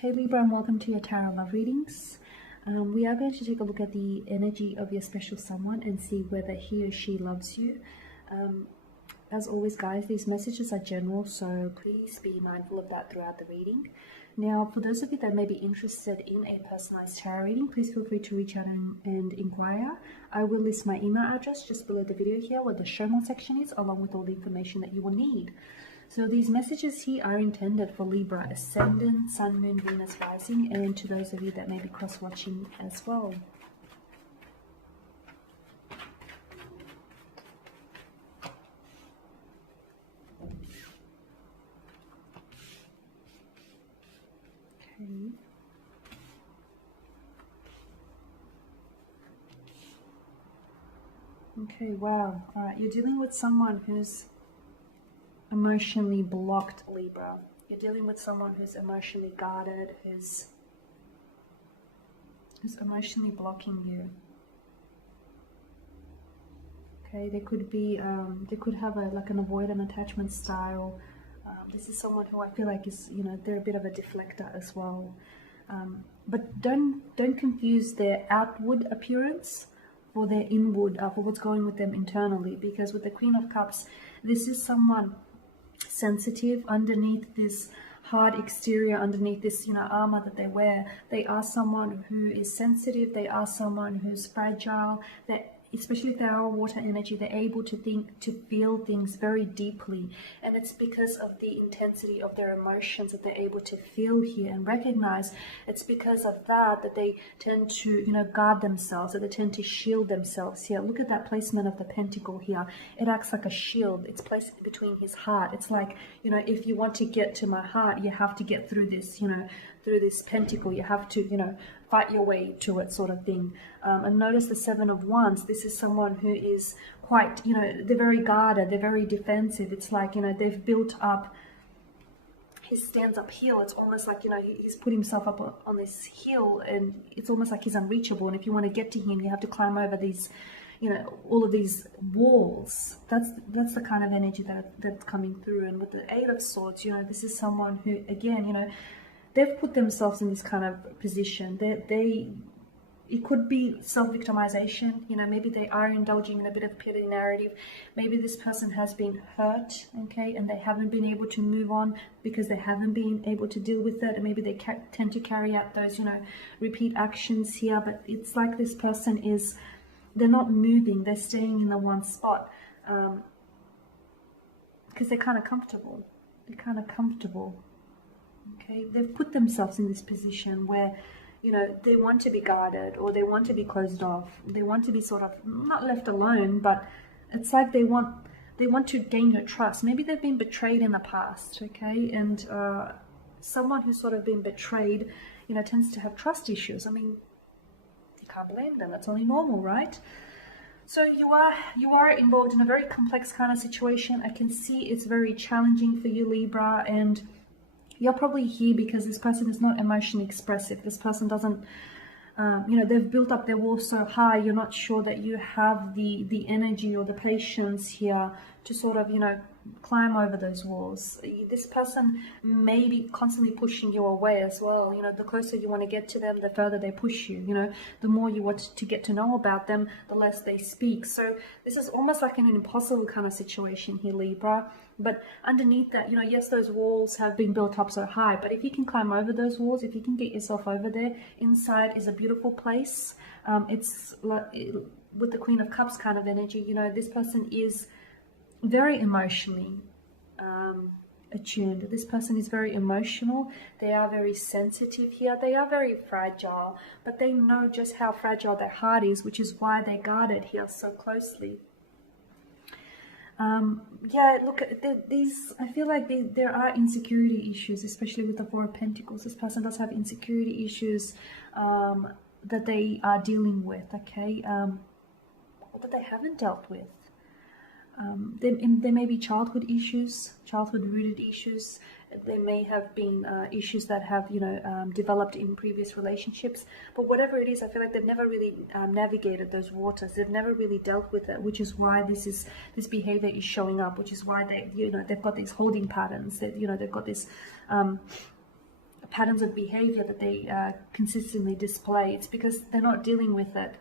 Hey Libra, and welcome to your Tarot Love Readings. We are going to take a look at the energy of your special someone and see whether he or she loves you. As always, guys, these messages are general, so please be mindful of that throughout the reading. Now, for those of you that may be interested in a personalized tarot reading, please feel free to reach out and inquire. I will list my email address just below the video here where the show more section is, along with all the information that you will need. So these messages here are intended for Libra, Ascendant, Sun, Moon, Venus, Rising, and to those of you that may be cross-watching as well. Okay. Okay, wow. All right, you're dealing with someone who's emotionally blocked, Libra. You're dealing with someone who's emotionally guarded, who's emotionally blocking you. Okay, they could be, they could have like an avoidant attachment style. This is someone who I feel like is, they're a bit of a deflector as well. But don't confuse their outward appearance for their inward, for what's going with them internally. Because with the Queen of Cups, this is someone sensitive underneath this hard exterior, underneath this armor that they wear. They are someone who is sensitive. They are someone who's fragile. That especially if they are water energy, they're able to think, to feel things very deeply, and it's because of the intensity of their emotions that they're able to feel here and recognize. It's because of that they tend to guard themselves, that they tend to shield themselves here. Look at that placement of the pentacle here. It acts like a shield. It's placed between his heart. It's like, if you want to get to my heart, you have to get through this, through this pentacle. You have to fight your way to it, sort of thing. And notice the Seven of Wands. This is someone who is quite, they're very guarded, they're very defensive. It's like, they've built up, he stands up hill. It's almost like, he's put himself up on this hill, and it's almost like he's unreachable. And if you want to get to him, you have to climb over these, all of these walls. That's the kind of energy that's coming through. And with the Eight of Swords, this is someone who, again, they've put themselves in this kind of position. It could be self-victimization. Maybe they are indulging in a bit of pity narrative. Maybe this person has been hurt, okay, and they haven't been able to move on because they haven't been able to deal with it. And maybe they tend to carry out those, repeat actions here. But it's like this person is, they're not moving. They're staying in the one spot because they're kind of comfortable. They're kind of comfortable. Okay, they've put themselves in this position where, they want to be guarded, or they want to be closed off. They want to be sort of not left alone, but it's like they want to gain your trust. Maybe they've been betrayed in the past, okay? And someone who's sort of been betrayed, tends to have trust issues. I mean, you can't blame them. That's only normal, right? So you are involved in a very complex kind of situation. I can see it's very challenging for you, Libra, and you're probably here because this person is not emotionally expressive. This person doesn't, they've built up their walls so high, you're not sure that you have the energy or the patience here to sort of, climb over those walls. This person may be constantly pushing you away as well. The closer you want to get to them, the further they push you. The more you want to get to know about them, the less they speak. So this is almost like an impossible kind of situation here, Libra. But underneath that, yes, those walls have been built up so high, but if you can climb over those walls, if you can get yourself over there, inside is a beautiful place. It's like with the Queen of Cups kind of energy, this person is very emotionally attuned. This person is very emotional. They are very sensitive here. They are very fragile, but they know just how fragile their heart is, which is why they guard it here so closely. Yeah, look, these, I feel like there are insecurity issues, especially with the Four of Pentacles. This person does have insecurity issues that they are dealing with, okay, that they haven't dealt with. There may be childhood issues, childhood-rooted issues. There may have been issues that have, developed in previous relationships. But whatever it is, I feel like they've never really navigated those waters. They've never really dealt with it, which is why this behavior is showing up. Which is why they've got these holding patterns. That they've got this patterns of behavior that they consistently display. It's because they're not dealing with it.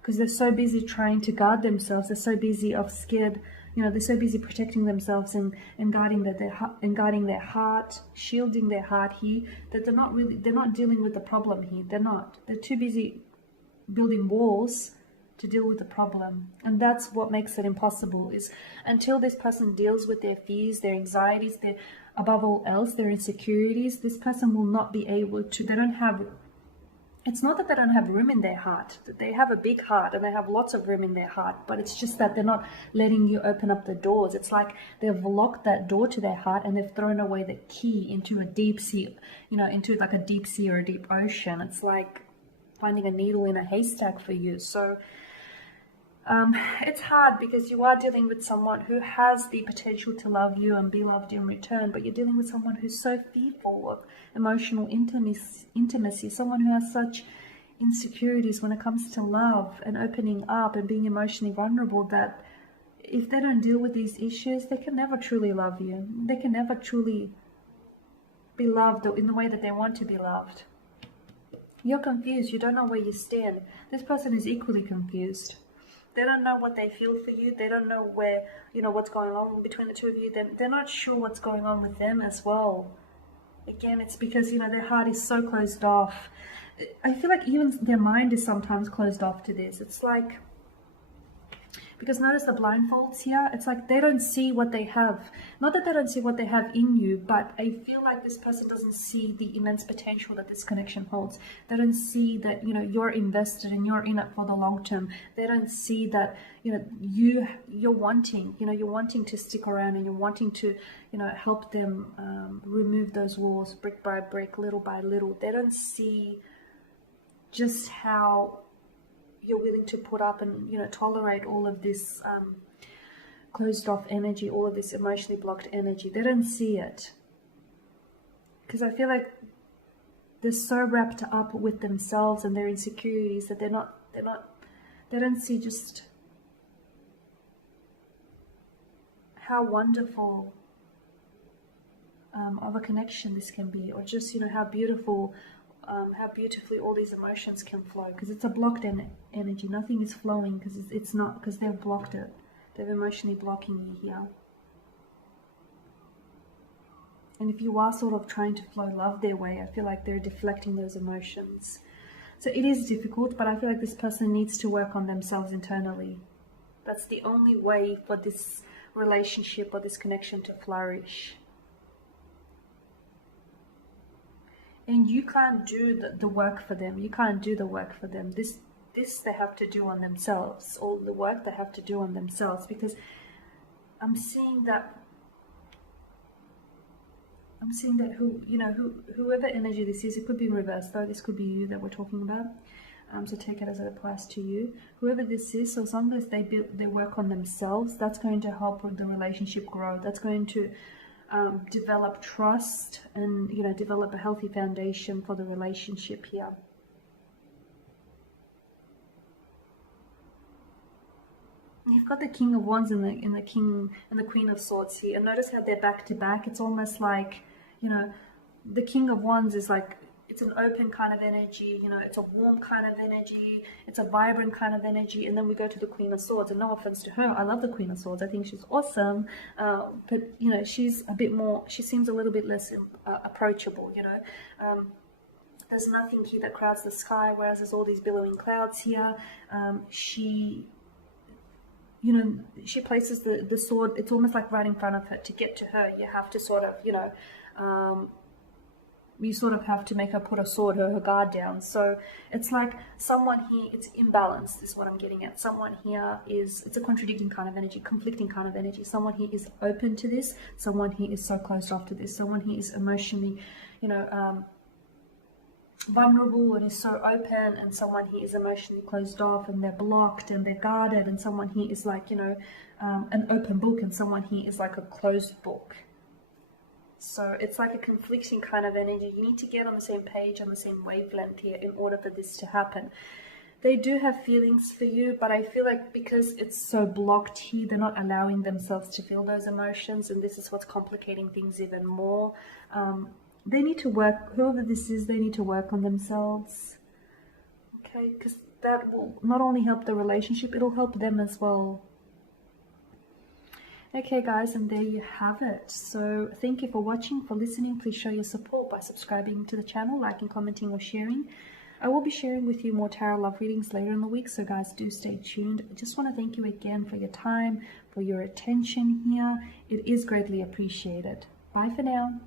Because they're so busy trying to guard themselves. They're so busy of scared, they're so busy protecting themselves and guarding their heart, shielding their heart here, that they're not dealing with the problem here. They're too busy building walls to deal with the problem. And that's what makes it impossible, is until this person deals with their fears, their anxieties, above all else, their insecurities, this person will not be able to, it's not that they don't have room in their heart. They have a big heart and they have lots of room in their heart, but it's just that they're not letting you open up the doors. It's like they've locked that door to their heart and they've thrown away the key into a deep sea, into like a deep sea or a deep ocean. It's like finding a needle in a haystack for you. So it's hard because you are dealing with someone who has the potential to love you and be loved in return, but you're dealing with someone who's so fearful of emotional intimacy, someone who has such insecurities when it comes to love and opening up and being emotionally vulnerable, that if they don't deal with these issues, they can never truly love you. They can never truly be loved in the way that they want to be loved. You're confused. You don't know where you stand. This person is equally confused. They don't know what they feel for you. They don't know where, what's going on between the two of you. They're not sure what's going on with them as well. Again, it's because, their heart is so closed off. I feel like even their mind is sometimes closed off to this. It's like, because notice the blindfolds here. It's like they don't see what they have. Not that they don't see what they have in you, but I feel like this person doesn't see the immense potential that this connection holds. They don't see that, you're invested and you're in it for the long term. They don't see that, you're wanting to stick around and you're wanting to, help them remove those walls brick by brick, little by little. They don't see just how you're willing to put up and tolerate all of this closed off energy, all of this emotionally blocked energy. They don't see it, because I feel like they're so wrapped up with themselves and their insecurities that they don't see just how wonderful of a connection this can be, or just how beautifully all these emotions can flow, because it's a blocked energy. Nothing is flowing because it's not, because they've blocked it. They're emotionally blocking you here. And if you are sort of trying to flow love their way, I feel like they're deflecting those emotions. So it is difficult, but I feel like this person needs to work on themselves internally. That's the only way for this relationship or this connection to flourish. And you can't do the work for them. You can't do the work for them. This they have to do on themselves. All the work they have to do on themselves. Because I'm seeing that whoever energy this is, it could be in reverse though. This could be you that we're talking about. So take it as it applies to you. Whoever this is, so as long as they work on themselves, that's going to help the relationship grow. That's going to develop trust and develop a healthy foundation for the relationship here. You've got the King of Wands and the King and the Queen of Swords here, and notice how they're back to back. It's almost like the King of Wands is like, it's an open kind of energy, it's a warm kind of energy, it's a vibrant kind of energy. And then we go to the Queen of Swords, and no offense to her, I love the Queen of Swords, I think she's awesome, but she's a bit more, she seems a little bit less approachable. There's nothing here that crowds the sky, whereas there's all these billowing clouds here. She places the sword, it's almost like right in front of her. To get to her, you have to sort of, you sort of have to make her put her guard down. So it's like someone here, it's imbalanced is what I'm getting at. Someone here it's a contradicting kind of energy, conflicting kind of energy. Someone here is open to this. Someone here is so closed off to this. Someone here is emotionally, vulnerable and is so open, and someone here is emotionally closed off and they're blocked and they're guarded, and someone here is like, an open book, and someone here is like a closed book. So it's like a conflicting kind of energy. You need to get on the same page, on the same wavelength here in order for this to happen. They do have feelings for you, but I feel like because it's so blocked here, they're not allowing themselves to feel those emotions, and this is what's complicating things even more. they need to work, whoever this is, they need to work on themselves. Okay, because that will not only help the relationship, it'll help them as well. Okay guys, and there you have it. So thank you for watching, for listening. Please show your support by subscribing to the channel, liking, commenting, or sharing. I will be sharing with you more tarot love readings later in the week, so guys, do stay tuned. I just want to thank you again for your time, for your attention here. It is greatly appreciated. Bye for now.